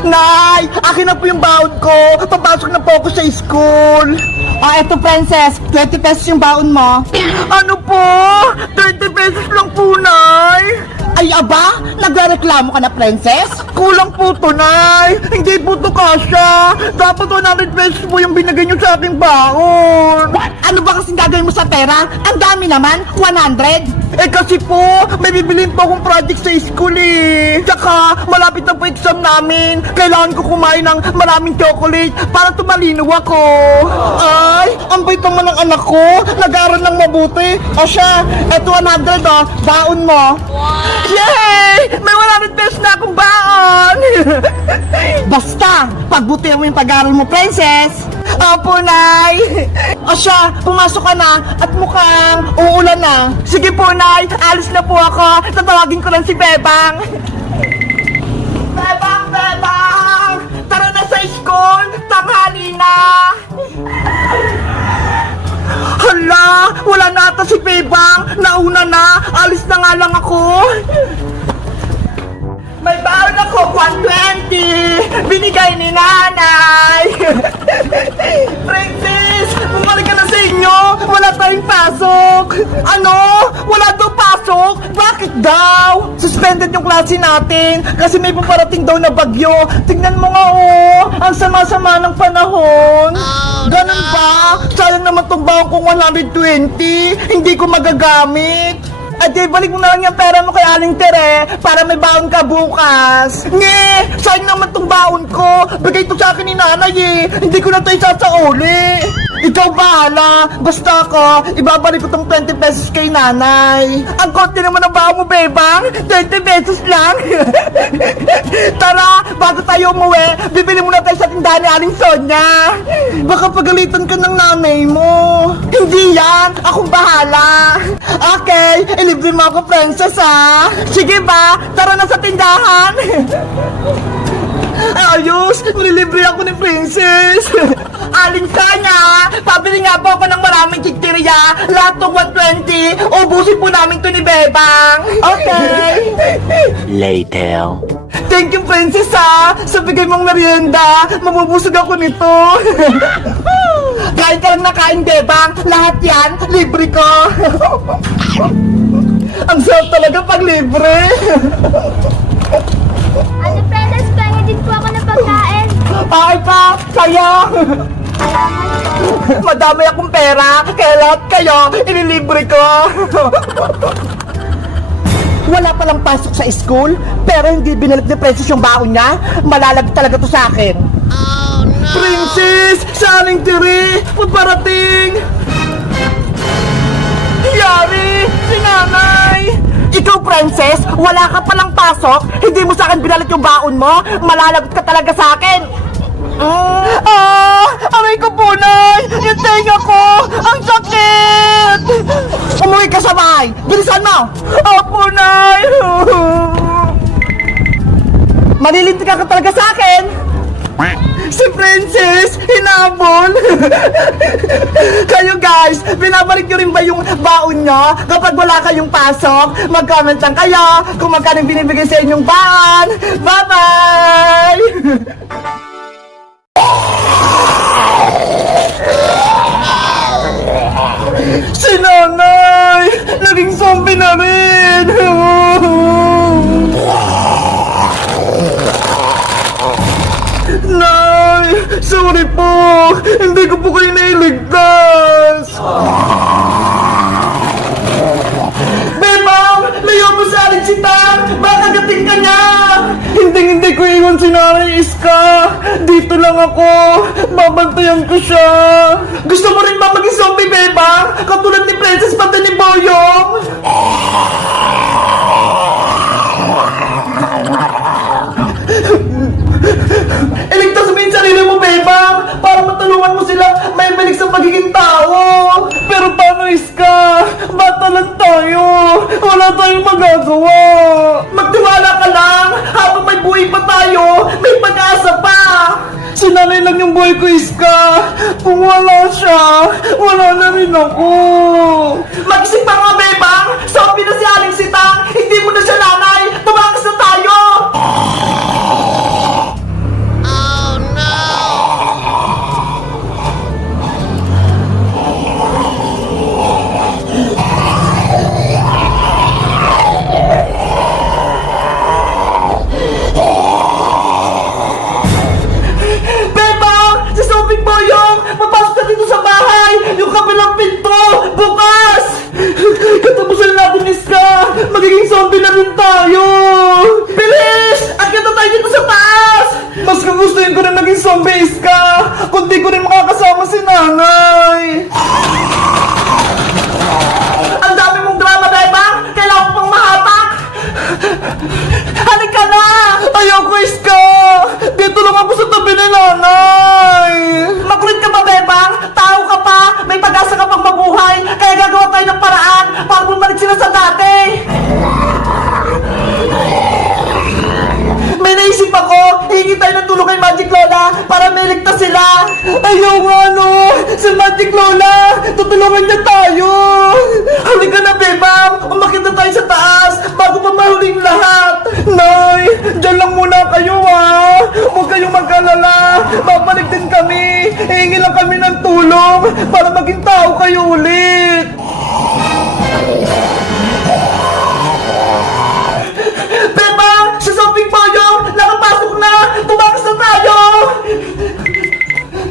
Nay, akin na po yung baon ko. Papasok na po ako sa school. Eto Princess, 20 pesos yung baon mo. Ano po? 20 pesos lang po, Nay. Ay aba, nagreklamo ka na Princess? Kulang po to, Nay. Hindi po to kasya. Dapat 100 pesos po yung binigay nyo sa aking baon. Ano ba kasing gagawin mo sa pera? Ang dami naman, 100. Kasi po, may bibilin po akong project sa school eh. Tsaka, malapit na po exam namin. Kailangan ko kumain ng maraming chocolate para tumalino ako. Ay, ang bait naman ng anak ko. Nag-aaral ng mabuti. O siya, eto 100 oh, baon mo. Yay! May 100 pesos na akong baon! Basta, pagbutihan mo yung pag-aaral mo, Princess. Opo, Nay. O siya, pumasok ka na at mukhang uulan na. Sige po, Nay. Alis na po ako. Tatawagin ko lang si Bebang. Bebang, Bebang! Tara na sa school! Tanghali na! Hala! Wala na ata si Bebang! Nauna na! Alis na nga lang ako! May baon ako, 120! Binigay ni Nanay! Princess! Bumalik ka na sa inyo! Wala tayong pasok! Ano? Wala daw pasok? Bakit daw? Suspended yung klase natin kasi may paparating daw na bagyo. Tingnan mo nga oh! Ang sama-sama ng panahon! Ganun ba? Sayang naman tong baon kong 120! Hindi ko magagamit! At balik mo na lang yung pera mo kay Aling Tere para may baon ka bukas. Nge! Sayang naman tong baon ko. Bigay to sa akin ni Nanay eh. Hindi ko na tayo sasauli. Ikaw bahala. Basta ako, ibabalik ko tong 20 pesos kay Nanay. Ang konti naman ang baon mo, Bebang. 20 pesos lang. Tara, bago tayo umuwi, bibili muna tayo sa tindahan ni Aling Sonia. Baka pagalitan ka ng nanay mo. Hindi yan. Akong bahala. Okay, libre mo ako, Princess, ha? Sige ba? Tara na sa tindahan! Ayos! Nililibre ako ni Princess! Aling Sonia! Pabili nga po ako ng maraming chichirya! Lahat ng 120! Ubusin po namin to ni Bebang! Okay! Later. Thank you, Princess, ha! Sa bigay mong merienda, mabubusog ako nito! Kain ka lang na kain, Bebang! Lahat yan, libre ko! Ang sarap talaga pag libre! Ate Princess, pengen din po ako ng pagkain. Ay pa! Kaya! Madami akong pera, kaya lahat kayo, inilibre ko! Wala palang pasok sa school, pero hindi binalik ni Princess yung baon niya. Malalagit talaga to sa akin. Oh, no! Princess! Sa Aling Tere! Magparating! Yari! Si Nanay! Ikaw, Princess, wala ka palang pasok, hindi mo sa akin binalik yung baon mo, malalagot ka talaga sa akin. Aray ko po, Nay! Yung tenga ko! Ang sakit! Umuwi ka sa bahay! Bilisan mo! Opo, Nay! Malilintik ka talaga sa akin! Si Princess, hinabol! Kayo guys, binabalik nyo rin ba yung baon nyo? Kapag wala kayong pasok, mag-comment lang kayo kung magkano binibigay sa inyong baon. Bye-bye! Si Nanay! Naging zombie na rin! Nay! Sorry po! Hindi ko po kayo nailigtas! Bebang! Layo mo sa aling sitang! Baka gating ka niya! Hindi ko iwan si Nanay Iska! Dito lang ako! Babantayan ko siya! Gusto mo rin ba maging zombie, Bebang? Katulad ni Princess pati ni Boyong? Iligtas mo yung sarili mo, Bebang! Para matulungan mo sila may balik sa pagiging tao! Pero paano, Iska? Bata lang tayo! Wala tayong magagawa! Magtiwala ka lang! Habang may buhay pa tayo, may pag-asa pa! Sinanay lang yung buhay ko, Iska! Kung wala siya, wala na rin ako! Mag-isip pa nga, Bebang! Zombie na si Aling Sitang! Hindi mo na siya nanay! Tumakas na tayo! zombie ka! Kundi ko rin makakasama si nanay! Ang dami mong drama, Bebang! Kailangan ko pang mahatak! Halika na! Ayoko, Iska! Dito lang ako sa tabi ni nanay! Makulit ka ba, Bebang? Tao ka pa! May pag-asa ka pang mabuhay! Kaya gagawa tayo ng paraan para bumalik sila sa dati! May naisip ako! Hingi tayo ng tulong kay Magic Lola para may ligtas sila! Ayaw nga, no! Si Magic Lola! Tutulungan niya tayo! Halika na, Bebang! Umakit na tayo sa taas bago pa mahuling lahat! Nay! Diyan lang muna kayo, ha! Huwag kayong mag-alala! Babalik din kami! Hihingi lang kami ng tulong para maging tao kayo ulit! Bebang! Si Zombie Boyong! Nakapasok na! Tumakas na tayo!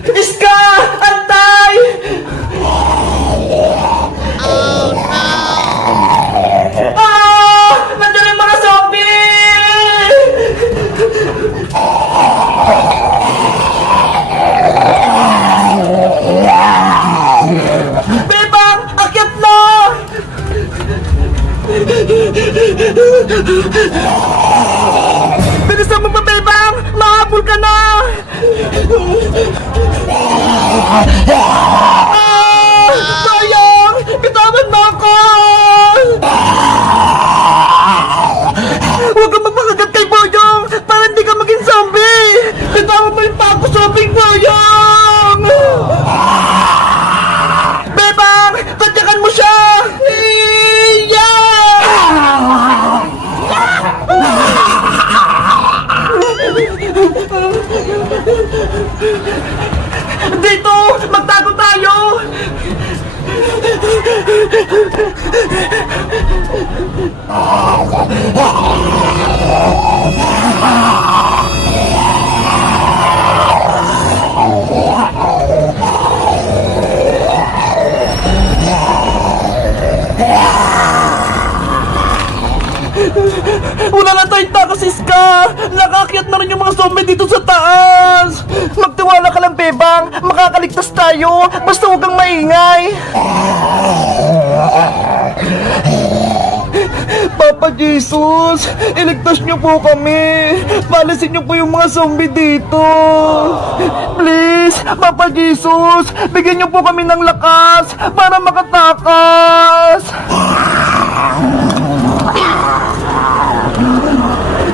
Iska! Antay! Ah! Nandiyan yung mga zombie! Bebang! Akyat na! Bilisan mo pa, Bebang! Mahabol ka na! Ah! Sayang! Bitawan mo ako! Huwag kang magpakagat kay Boyong para hindi ka maging zombie! Bitawan mo yung pako, zombie Boyong! Bebang! Tadyakan mo siya! Iya! Dito! Magtago tayo! Wala na tayong takas, Iska! Nakaakyat na rin yung mga zombie dito sa taas! Magtiwala ka lang, Bebang! Makakaligtas tayo! Basta huwag kang maingay! Papa Jesus! Iligtas niyo po kami! Palisin niyo po yung mga zombie dito! Please! Papa Jesus! Bigyan niyo po kami ng lakas para makatakas!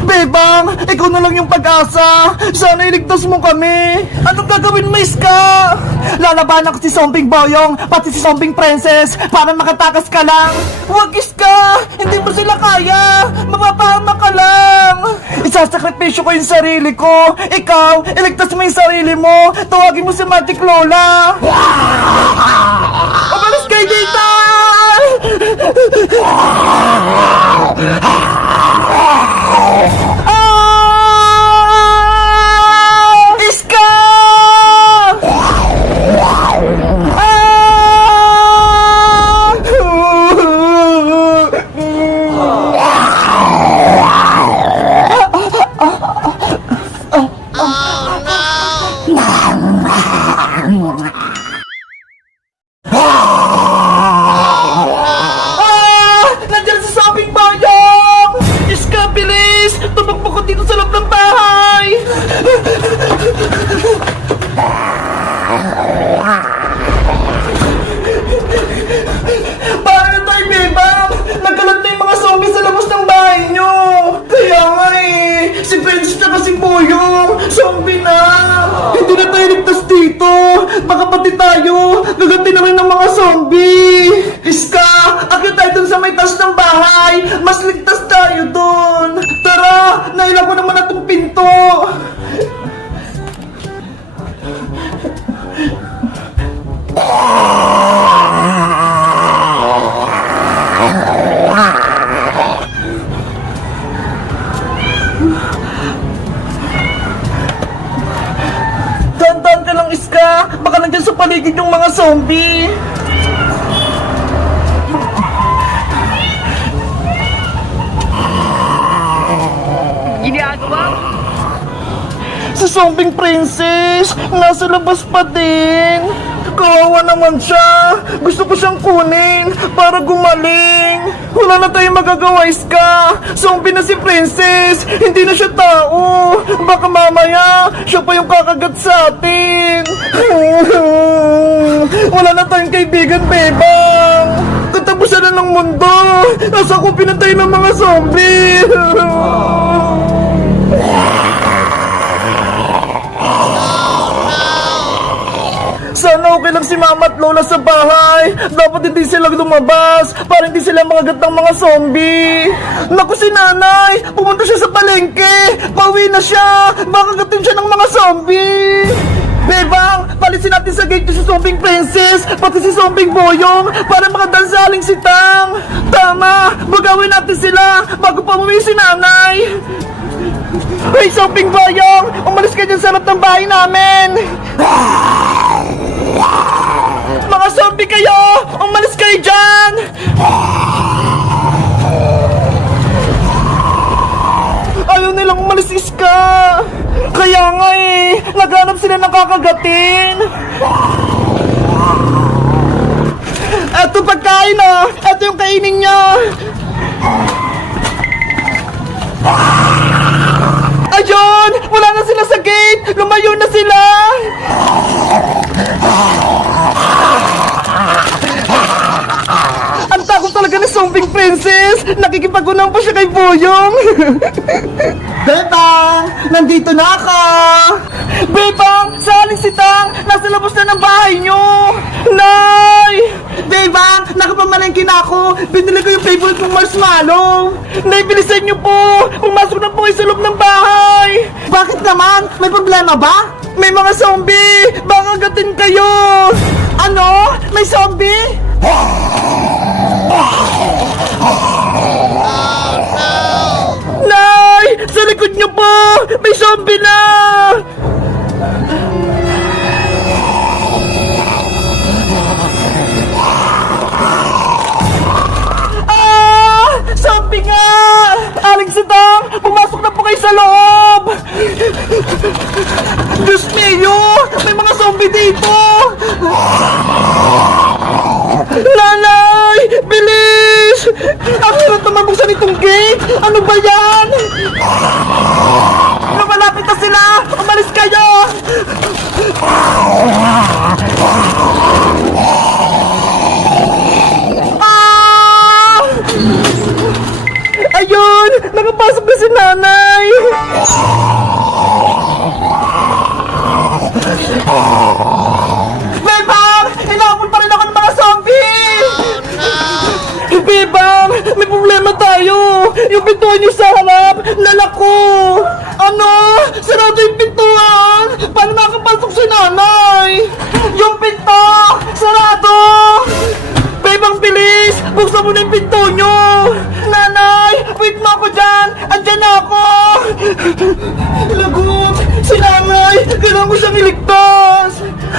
Bebang, ikaw na lang yung pag-asa. Sana iligtas mo kami. Anong gagawin mo, Iska? Lalabanan ko si Zombing Boyong, pati si Zombing Princess, para makatakas ka lang. Huwag, Iska! Hindi mo sila kaya. Mapapahama ka lang. Isasakripisyo ko yung sarili ko. Ikaw, iligtas mo yung sarili mo. Tawagin mo si Magic Lola. Umalis kayo dito! Iska! Nandiyan si Zombie Boyong! Iska, bilis! Tumakbo ko dito sa loob ng bahay! Paano tayo, Bebang? Nagkalat na yung mga zombie sa labas ng bahay nyo! Kaya nga eh! Si Princess na si Boyong! Zombie na! Hindi na tayo ligtas dito! Baka pati tayo! Gaganti na rin ng mga zombie! Iska! Akit tayo dun sa may taas ng bahay! Mas ligtas tayo dun! Tara! Nailang ko naman na itong pinto! Dahan-dahan ka lang, Iska! Baka nandiyan sa paligid yung mga zombie! Si Si zombie princess, nasa labas pa din. Kawawa naman siya. Gusto ko siyang kunin para gumaling. Wala na tayong magagawa, Iska. Zombie na si princess. Hindi na siya tao. Baka mamaya, siya pa yung kakagat sa atin. Wala na tayong kaibigan, bebang. Katapusan na ng mundo. Nasa ko pinatay ng mga zombie. Sana okay lang si Mama at Lola sa bahay. Dapat hindi sila lumabas para hindi sila makagat ng mga zombie. Naku, si Nanay, pumunta siya sa palengke. Pauwi na siya. Baka gatin siya ng mga zombie. Bebang, palisin natin sa gate si Zombing Princess, pati si Zombing Boyong, para makadansaling si Tang. Tama, bagawin natin sila bago pa umuwi si Nanay. Hey, Zombing Boyong, umalis ka dyan sa harap ng bahay namin. Mga zombie kayo, umalis kayo dyan. Ayaw nilang umalis, Iska. Kaya nga eh, naghanap sila ng kakagatin. Eto pagkain oh, eto yung kainin nyo. Ayun, wala na sila sa gate, lumayo na sila. Ang takot talaga ni Zombing Princess. Nakikipagunang pa siya kay Boyong. Bebang, nandito na ako. Bebang, saling si Tang. Nasa labas na ng bahay nyo. Nay! Bebang, nakapamalengke na ako. Binili ko yung favorite kong marshmallow. Nay, bilisan nyo po. Pumasok na po kayo sa loob ng bahay. Bakit naman? May problema ba? May mga zombie. Baka gatin kayo. Ano? May zombie? Nay! Sa likod niyo po! May zombie na! Ah! Zombie nga! Aling Sitang! Pumasok na po kayo sa loob! Diyos mio! May mga zombie dito! Nanay! Bilis! Ang hirap na mabuksan itong gate! Ano ba yan? Lumalapit na sila! Umalis kayo! Ah! Ayun! Nakapasok na si Nanay! Bebang! Inaapon pa rin ako ng mga zombie! Bebang! May problema tayo! Yung pintuan niyo sa harap, lalako! Ano? Sarado yung pintuan! Paano nakapasok si Nanay? Yung pinto! Sarado! Bebang, bilis! Buksan mo na yung pinto niyo! Nanay! Wait mo ako dyan! Andyan na ako! Lagot! Si Nanay! Kailangan ko siyang iligtas!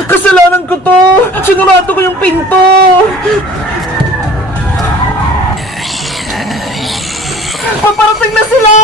Kasalanan ko to! Sinurado ko yung pinto! Paparating na sila!